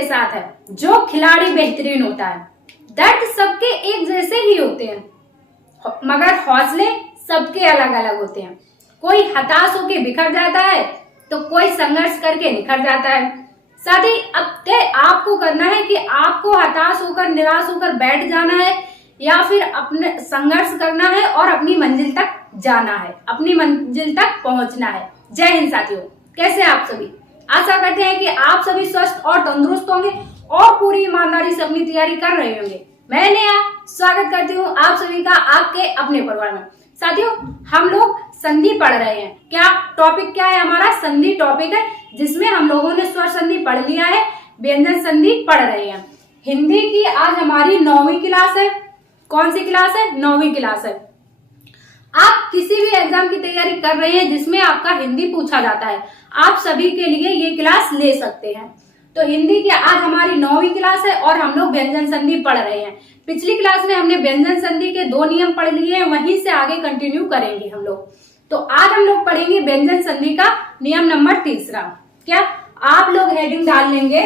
के साथ है। जो खिलाड़ी बेहतरीन होता है, दर्द सबके एक जैसे ही होते हैं, मगर हौसले सबके अलग अलग होते हैं। कोई हताश होकर बिखर जाता है तो कोई संघर्ष करके निखर जाता है। साथ ही अब तय आपको करना है कि आपको हताश होकर निराश होकर बैठ जाना है या फिर अपने संघर्ष करना है और अपनी मंजिल तक जाना है, अपनी मंजिल तक पहुंचना है। जय हिंद साथियों, कैसे आप सभी? आशा करते हैं कि आप सभी स्वस्थ और तंदुरुस्त होंगे और पूरी ईमानदारी से अपनी तैयारी कर रहे होंगे। मैं नेहा स्वागत करती हूँ आप सभी का आपके अपने परिवार में। साथियों, हम लोग संधि पढ़ रहे हैं। क्या टॉपिक क्या है हमारा? संधि टॉपिक है, जिसमें हम लोगों ने स्वर संधि पढ़ लिया है, व्यंजन संधि पढ़ रहे हैं। हिंदी की आज हमारी 9वीं क्लास है। कौन सी क्लास है? 9वीं क्लास है। आप किसी भी एग्जाम की तैयारी कर रहे हैं जिसमें आपका हिंदी पूछा जाता है, आप सभी के लिए ये क्लास ले सकते हैं। तो हिंदी की आज हमारी 9वीं क्लास है और हम लोग व्यंजन संधि पढ़ रहे हैं। पिछली क्लास में हमने व्यंजन संधि के 2 नियम पढ़ लिए हैं, वहीं से आगे कंटिन्यू करेंगे हम लोग। तो आज हम लोग पढ़ेंगे व्यंजन संधि का नियम नंबर 3। क्या आप लोग हेडिंग डाल लेंगे?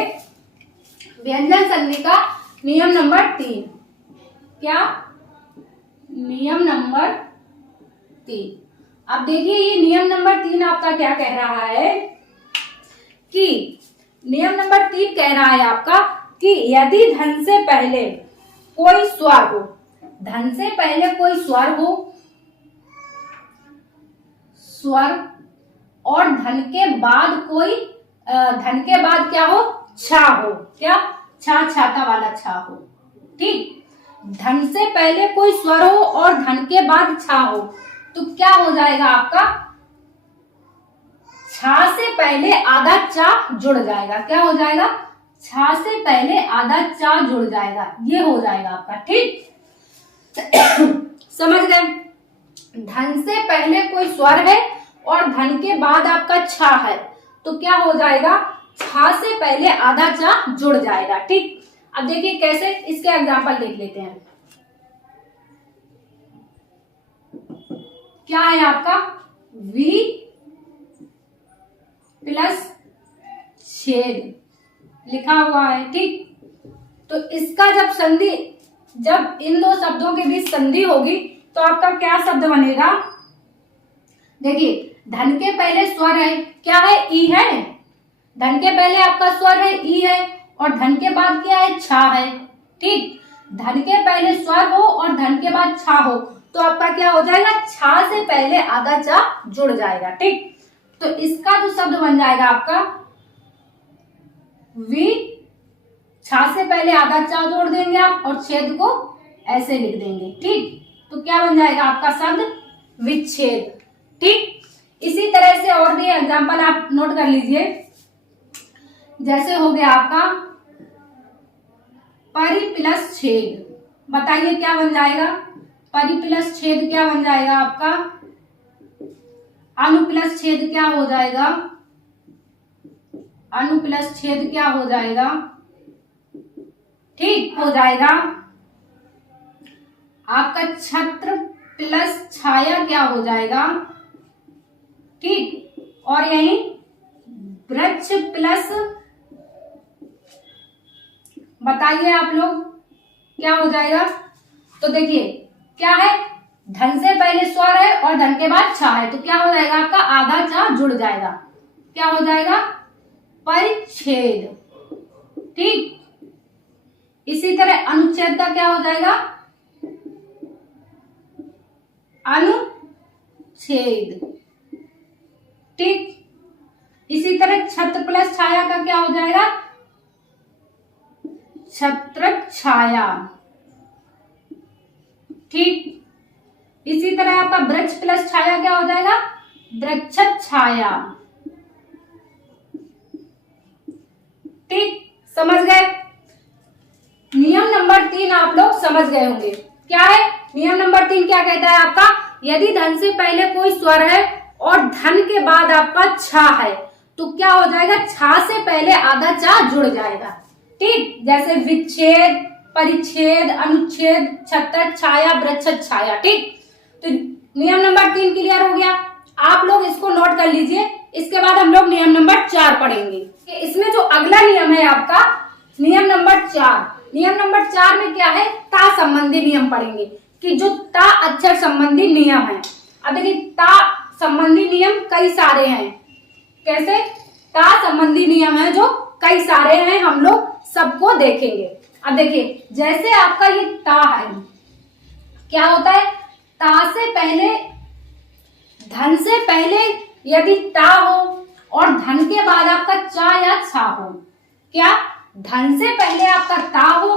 व्यंजन संधि का नियम नंबर 3। क्या? नियम नंबर 3। अब देखिए, ये नियम नंबर 3 आपका क्या कह रहा है कि नियम नंबर 3 कह रहा है आपका कि यदि धन से पहले कोई स्वर हो, धन से पहले कोई स्वर हो, स्वर और धन के बाद कोई धन के बाद क्या हो? छा हो। क्या? छा, छाता वाला छा हो। ठीक, धन से पहले कोई स्वर हो और धन के बाद छा हो तो क्या हो जाएगा आपका? छा से पहले आधा चा जुड़ जाएगा। क्या हो जाएगा? छा से पहले आधा चा जुड़ जाएगा, ये हो जाएगा आपका। ठीक, समझ गए? धन से पहले कोई स्वर है और धन के बाद आपका छा है तो क्या हो जाएगा? छा से पहले आधा चा जुड़ जाएगा। ठीक, अब देखिए कैसे, इसके एग्जांपल देख लेते हैं। क्या है आपका? V प्लस छेद लिखा हुआ है। ठीक, तो इसका जब इन दो शब्दों के बीच संधि होगी तो आपका क्या शब्द बनेगा? देखिए, धन के पहले स्वर है, क्या है? ई है। धन के पहले आपका स्वर है, ई है, और धन के बाद क्या है? छा है। ठीक, धन के पहले स्वर हो और धन के बाद छा हो तो आपका क्या हो जाएगा? छा से पहले आधा चा जुड़ जाएगा। ठीक, तो इसका जो शब्द बन जाएगा आपका वी, छा से पहले आधा चा जोड़ देंगे आप और छेद को ऐसे लिख देंगे। ठीक, तो क्या बन जाएगा आपका शब्द? विच्छेद। ठीक, इसी तरह से और भी एग्जांपल आप नोट कर लीजिए। जैसे हो गया आपका परि प्लस छेद, बताइए क्या बन जाएगा? परि प्लस छेद क्या बन जाएगा आपका? अनु प्लस छेद क्या हो जाएगा? अनु प्लस छेद क्या हो जाएगा? ठीक, हो जाएगा आपका छत्र प्लस छाया क्या हो जाएगा? ठीक, और यही वृक्ष प्लस, बताइए आप लोग क्या हो जाएगा? तो देखिए क्या है? धन से पहले स्वर है और धन के बाद छा है तो क्या हो जाएगा आपका? आधा चा जुड़ जाएगा। क्या हो जाएगा? परिच्छेद। ठीक, इसी तरह अनुच्छेद का क्या हो जाएगा? अनुच्छेद। ठीक, इसी तरह छत्र प्लस छाया का क्या हो जाएगा? छत्र छाया। ठीक, इसी तरह आपका वृक्ष प्लस छाया क्या हो जाएगा? वृक्ष छाया। ठीक, समझ गए? नियम नंबर 3 आप लोग समझ गए होंगे। क्या है नियम नंबर 3? क्या कहता है आपका? यदि धन से पहले कोई स्वर है और धन के बाद आपका छा है तो क्या हो जाएगा? छा से पहले आधा चा जुड़ जाएगा। ठीक, जैसे विच्छेद, परिच्छेद, अनुच्छेद, छत्र छाया, वृक्ष छाया। ठीक, तो नियम नंबर 3 क्लियर हो गया। आप लोग इसको नोट कर लीजिए। इसके बाद हम लोग नियम नंबर 4 पढ़ेंगे। इसमें जो अगला नियम है आपका नियम नंबर 4, नियम नंबर 4 में क्या है, ता संबंधी नियम पढ़ेंगे कि जो ता अक्षर संबंधी नियम है। अब देखिए ता संबंधी नियम कई सारे हैं। कैसे? ता संबंधी नियम है जो कई सारे हैं, हम लोग सबको देखेंगे। अब देखिए जैसे आपका ये ता है, क्या होता है, ता से पहले, धन से पहले यदि ता हो और धन के बाद आपका चा या छा हो, क्या, धन से पहले आपका ता हो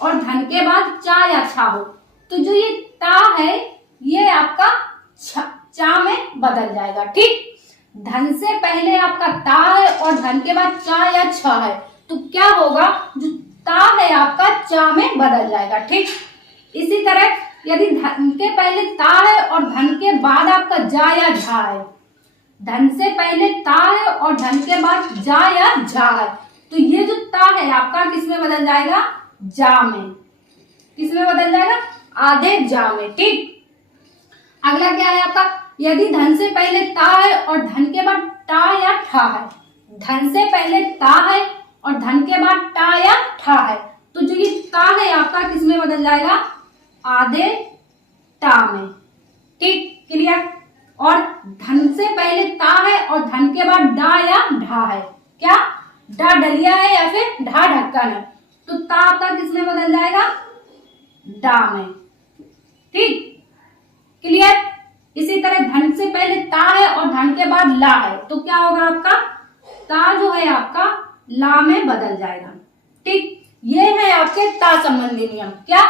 और धन के बाद चा या छा हो, तो जो ये ता है ये आपका चा में बदल जाएगा। ठीक, धन से पहले आपका ता है और धन के बाद चा या छ है, तो क्या होगा, जो ता है आपका चा में बदल जाएगा। ठीक, इसी तरह यदि धन के पहले ता है और धन के बाद आपका जा या झा है, धन से पहले ता है और धन के बाद जा या झा है, तो ये जो ता है आपका किस में बदल जाएगा, जा में। किस में बदल जाएगा, आधे जा में। ठीक, अगला क्या है आपका, यदि धन से पहले ता है और धन के बाद टा या ठा है, धन से पहले ता है और धन के बाद टा या ठा है, तो जो ये ता है आपका किस में बदल जाएगा, आधे टा में। ठीक, क्लियर। और धन से पहले ता है और धन के बाद डा या ढा है, क्या, डा डलिया है या फिर ढा ढक्कन है, तो ता आपका किस में बदल जाएगा, डा में। ठीक, क्लियर। इसी तरह धन से पहले ता है और धन के बाद ला है, तो क्या होगा आपका, ता जो है आपका ला में बदल जाएगा। ठीक, ये है आपके ता संबंधी नियम। क्या,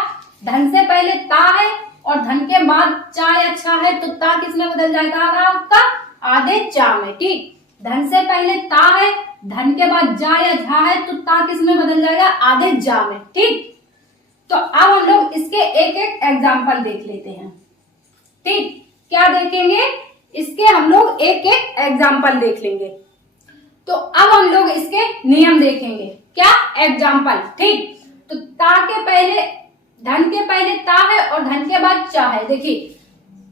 धन से पहले ता है और धन के बाद चा या छा है, तो ता किस में बदल जाएगा आपका, आधे चा में। ठीक, धन से पहले ता है, धन के बाद जा या झा है, तो ता किस में बदल जाएगा, आधे जा में। ठीक, तो अब हम लोग इसके एक एक एग्जाम्पल देख लेते हैं। ठीक, क्या देखेंगे, इसके हम लोग एक एक एग्जाम्पल देख लेंगे। तो अब हम लोग इसके नियम देखेंगे। क्या, एग्जाम्पल। ठीक, तो ता के पहले, धन के पहले ता है और धन के बाद चा है। देखिए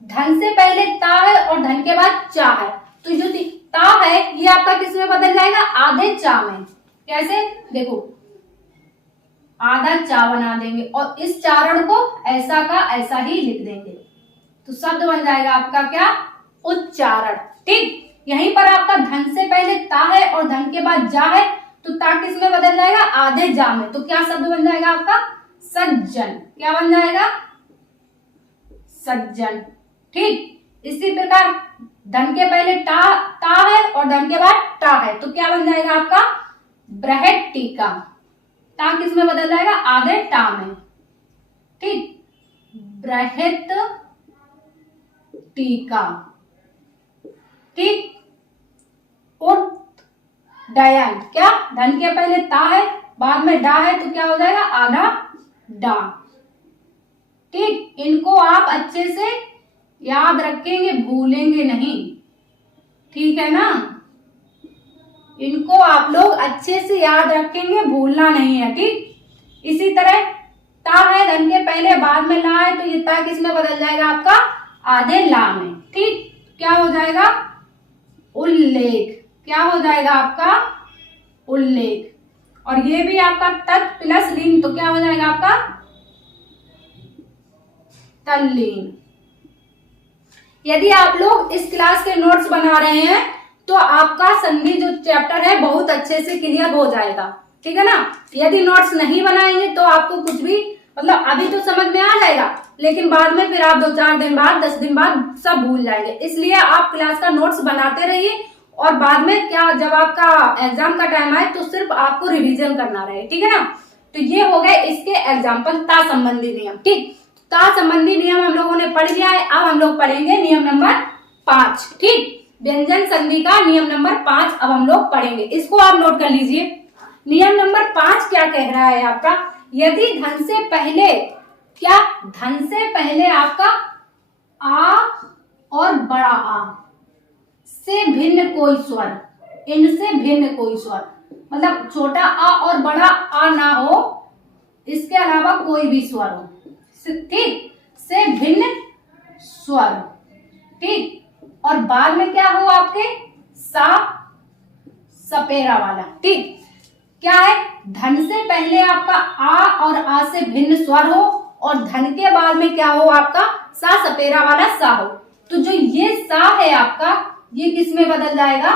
धन से पहले ता है और धन के बाद चा है, तो जो ता है ये आपका किस में बदल जाएगा, आधे चा में। कैसे, देखो आधा चा बना देंगे और इस चारण को ऐसा का ऐसा ही लिख देंगे, तो शब्द बन जाएगा आपका क्या, उच्चारण। ठीक, यहीं पर आपका धन से पहले ता है और धन के बाद जा है, तो ता किस में बदल जाएगा, आधे जा में, तो क्या शब्द बन जाएगा आपका, सज्जन। क्या बन जाएगा, सज्जन। ठीक, इसी प्रकार धन के पहले ता है और धन के बाद टा है, तो क्या बन जाएगा आपका, बृहत टीका। ता किस में बदल जाएगा, आधे टा में। ठीक, बृहत टीका। ठीक, उड्डयन। क्या, धन के पहले ता है बाद में डा है, तो क्या हो जाएगा, आधा डा। ठीक, इनको आप अच्छे से याद रखेंगे, भूलेंगे नहीं। ठीक है ना, इनको आप लोग अच्छे से याद रखेंगे, भूलना नहीं है। ठीक, इसी तरह ता है, धन के पहले बाद में ला है, तो ये ता किस में बदल जाएगा आपका, आधे ला में। ठीक, क्या हो जाएगा, उल्लेख। क्या हो जाएगा आपका, उल्लेख। और ये भी आपका तत् प्लस लीन, तो क्या हो जाएगा आपका, तल्लीन। यदि आप लोग इस क्लास के नोट्स बना रहे हैं तो आपका संधि जो चैप्टर है बहुत अच्छे से क्लियर हो जाएगा। ठीक है ना, यदि नोट्स नहीं बनाएंगे तो आपको कुछ भी, मतलब अभी तो समझ में आ जाएगा, लेकिन बाद में फिर आप 2-4 दिन बाद, 10 दिन बाद सब भूल जाएंगे। इसलिए आप क्लास का नोट्स बनाते रहिए, और बाद में क्या, जब आपका एग्जाम का टाइम आए तो सिर्फ आपको रिवीजन करना रहे। ठीक है ना, तो ये हो गए इसके एग्जाम्पल ता संबंधी नियम। ठीक, ता संबंधी नियम हम लोगों ने पढ़ लिया है। अब हम लोग पढ़ेंगे नियम नंबर 5। ठीक, व्यंजन संधि का नियम नंबर 5 अब हम लोग पढ़ेंगे, इसको आप नोट कर लीजिए। नियम नंबर 5 क्या कह रहा है आपका, यदि धन से पहले, क्या, धन से पहले आपका आ और बड़ा आ से भिन्न कोई स्वर, इनसे भिन्न कोई स्वर, मतलब छोटा आ और बड़ा आ ना हो, इसके अलावा कोई भी स्वर हो। ठीक, से भिन्न स्वर। ठीक, और बाद में क्या हो आपके, सा सपेरा वाला। ठीक, क्या है, धन से पहले आपका आ और आ से भिन्न स्वर हो और धन के बाद में क्या हो, आपका सा सपेरा वाला सा हो। तो जो ये सा है आपका, ये किस में बदल जाएगा,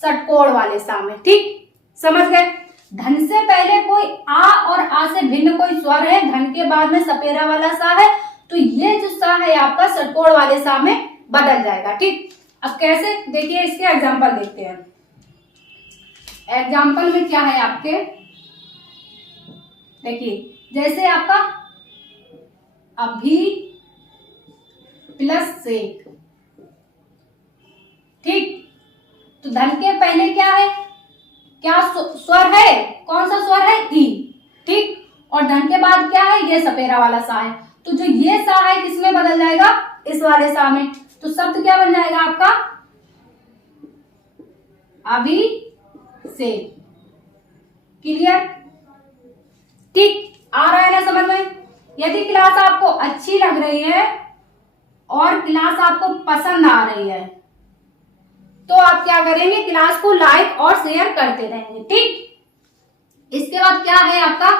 षटकोण वाले सा में। ठीक, समझ गए। धन से पहले कोई आ और आ से भिन्न कोई स्वर है, धन के बाद में सपेरा वाला सा है, तो ये जो सा है आपका षटकोण वाले सा में बदल जाएगा। ठीक, अब कैसे, देखिए इसके एग्जांपल देखते हैं। एग्जाम्पल में क्या है आपके, देखिए जैसे आपका अभी प्लस से, ठीक, तो धन के पहले क्या है, क्या स्वर है, कौन सा स्वर है, ई। ठीक, और धन के बाद क्या है, ये सपेरा वाला सा है। तो जो ये सा है किसमें बदल जाएगा, इस वाले सा में। तो शब्द क्या बन जाएगा आपका, अभी से। क्लियर, ठीक, आ रहा है ना समझ में। यदि क्लास आपको अच्छी लग रही है और क्लास आपको पसंद आ रही है तो आप क्या करेंगे, क्लास को लाइक और शेयर करते रहेंगे। ठीक, इसके बाद क्या है आपका,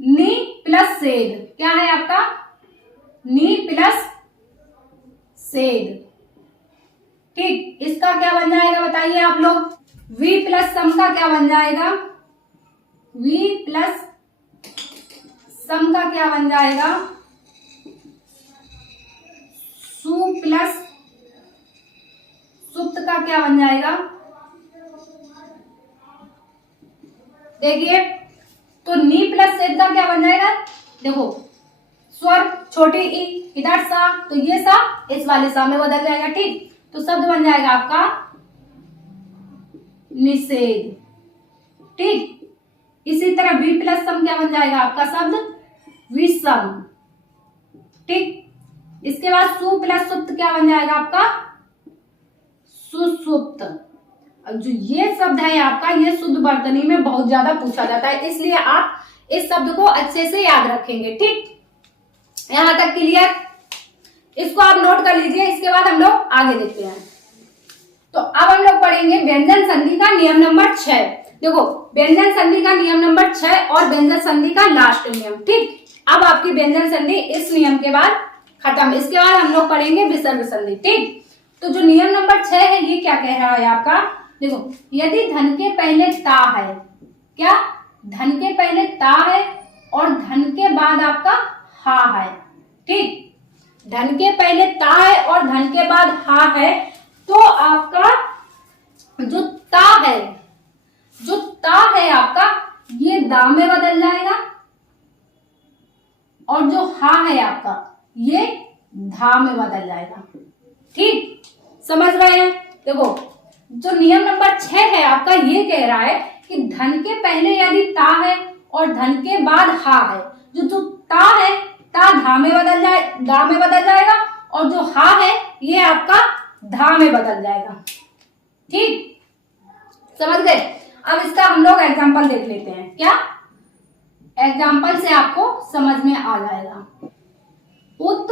नी प्लस सेद। क्या है आपका, नी प्लस सेद। ठीक, इसका क्या बन जाएगा बताइए आप लोग। वी प्लस सम का क्या बन जाएगा, वी प्लस सम का क्या बन जाएगा, सु प्लस सुप्त का क्या बन जाएगा। देखिए, तो नी प्लस सेद का क्या बन जाएगा, देखो स्वर छोटे ई, इधर सा, तो ये सा इस वाले सा में बदल जाएगा। ठीक, तो शब्द बन जाएगा आपका निषेध। ठीक, इसी तरह वी प्लस सम क्या बन जाएगा आपका शब्द विषम। ठीक, इसके बाद सु प्लस सुप्त क्या बन जाएगा आपका सुसुप्त। अब जो ये शब्द है आपका, ये शुद्ध वर्तनी में बहुत ज्यादा पूछा जाता है, इसलिए आप इस शब्द को अच्छे से याद रखेंगे। ठीक, यहां तक क्लियर, इसको आप नोट कर लीजिए। इसके बाद हम लोग आगे देखते हैं। तो अब हम लोग पढ़ेंगे व्यंजन संधि का नियम नंबर 6। देखो, व्यंजन संधि का नियम नंबर 6 और व्यंजन संधि का लास्ट नियम। ठीक, अब आपकी व्यंजन संधि इस नियम के बाद खत्म। इसके बाद हम लोग पढ़ेंगे विसर्ग संधि। ठीक, तो जो नियम नंबर 6 है ये क्या कह रहा है आपका, देखो यदि धन के पहले ता है, क्या, धन के पहले ता है और धन के बाद आपका हा है। ठीक, धन के पहले ता है और धन के बाद हा है, तो आपका जो ता है, जो ता है आपका, ये दा में बदल जाएगा और जो हा है आपका, ये धा में बदल जाएगा। ठीक, समझ रहे हैं। देखो, जो नियम नंबर 6 है आपका, ये कह रहा है कि धन के पहले यदि ता है और धन के बाद हा है, जो ता है, ता धा में बदल जाए, दा में बदल जाएगा, और जो हा है ये आपका धा में बदल जाएगा। ठीक, समझ गए। अब इसका हम लोग एग्जाम्पल देख लेते हैं। क्या, एग्जाम्पल से आपको समझ में आ जाएगा। उत,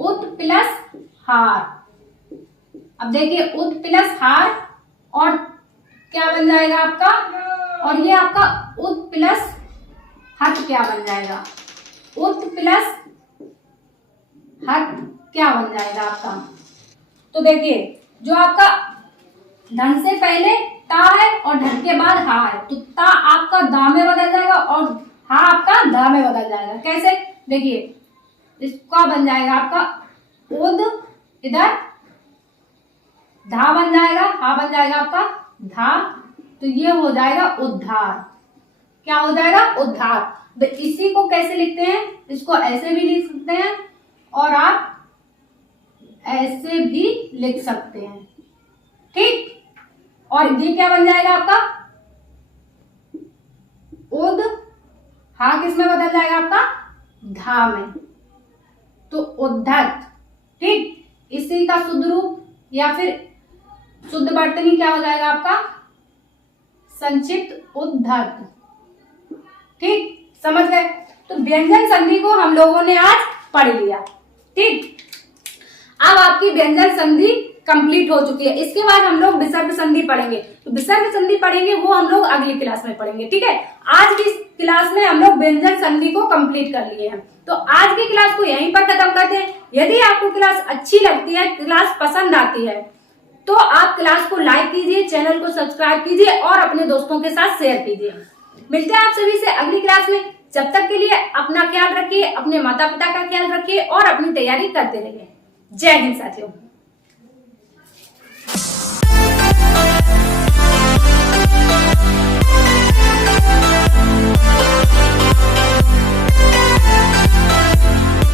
उत प्लस हार। अब देखिए, उत प्लस हार और क्या बन जाएगा आपका, और ये आपका उत प्लस हट क्या बन जाएगा, उत प्लस हट क्या बन जाएगा आपका। तो देखिए, जो आपका धन से पहले ता है और धन के बाद हा है, तो ता आपका दा में बदल जाएगा और हा आपका धा में बदल जाएगा। कैसे, देखिए इसका बन जाएगा आपका उद, इधर धा बन जाएगा, हा बन जाएगा आपका धा, तो ये हो जाएगा उद्धार। क्या हो जाएगा, उद्धार। तो इसी को कैसे लिखते हैं, इसको ऐसे भी लिख सकते हैं और आप ऐसे भी लिख सकते हैं। ठीक, और ये क्या बन जाएगा आपका उद, हा किस में बदल जाएगा आपका धा में, तो उद्धत। ठीक, इसी का शुद्ध रूप या फिर शुद्ध वर्तनी क्या हो जाएगा आपका संक्षिप्त उद्धत। ठीक, समझ गए। तो व्यंजन संधि को हम लोगों ने आज पढ़ लिया। ठीक, अब आपकी व्यंजन संधि कंप्लीट हो चुकी है। इसके बाद हम लोग विसर्ग संधि पढ़ेंगे। तो विसर्ग संधि पढ़ेंगे वो हम लोग अगली क्लास में पढ़ेंगे, ठीक है। आज की क्लास में हम लोग व्यंजन संधि को कंप्लीट कर लिए हैं। तो आज की क्लास को यहीं पर खत्म करते हैं। यदि आपको क्लास अच्छी लगती है, क्लास पसंद आती है, तो आप क्लास को लाइक कीजिए, चैनल को सब्सक्राइब कीजिए और अपने दोस्तों के साथ शेयर कीजिए। मिलते हैं आप सभी से अगली क्लास में। जब तक के लिए अपना ख्याल रखिए, अपने माता पिता का ख्याल रखिए और अपनी तैयारी करते रहिए। जय हिंद साथियों।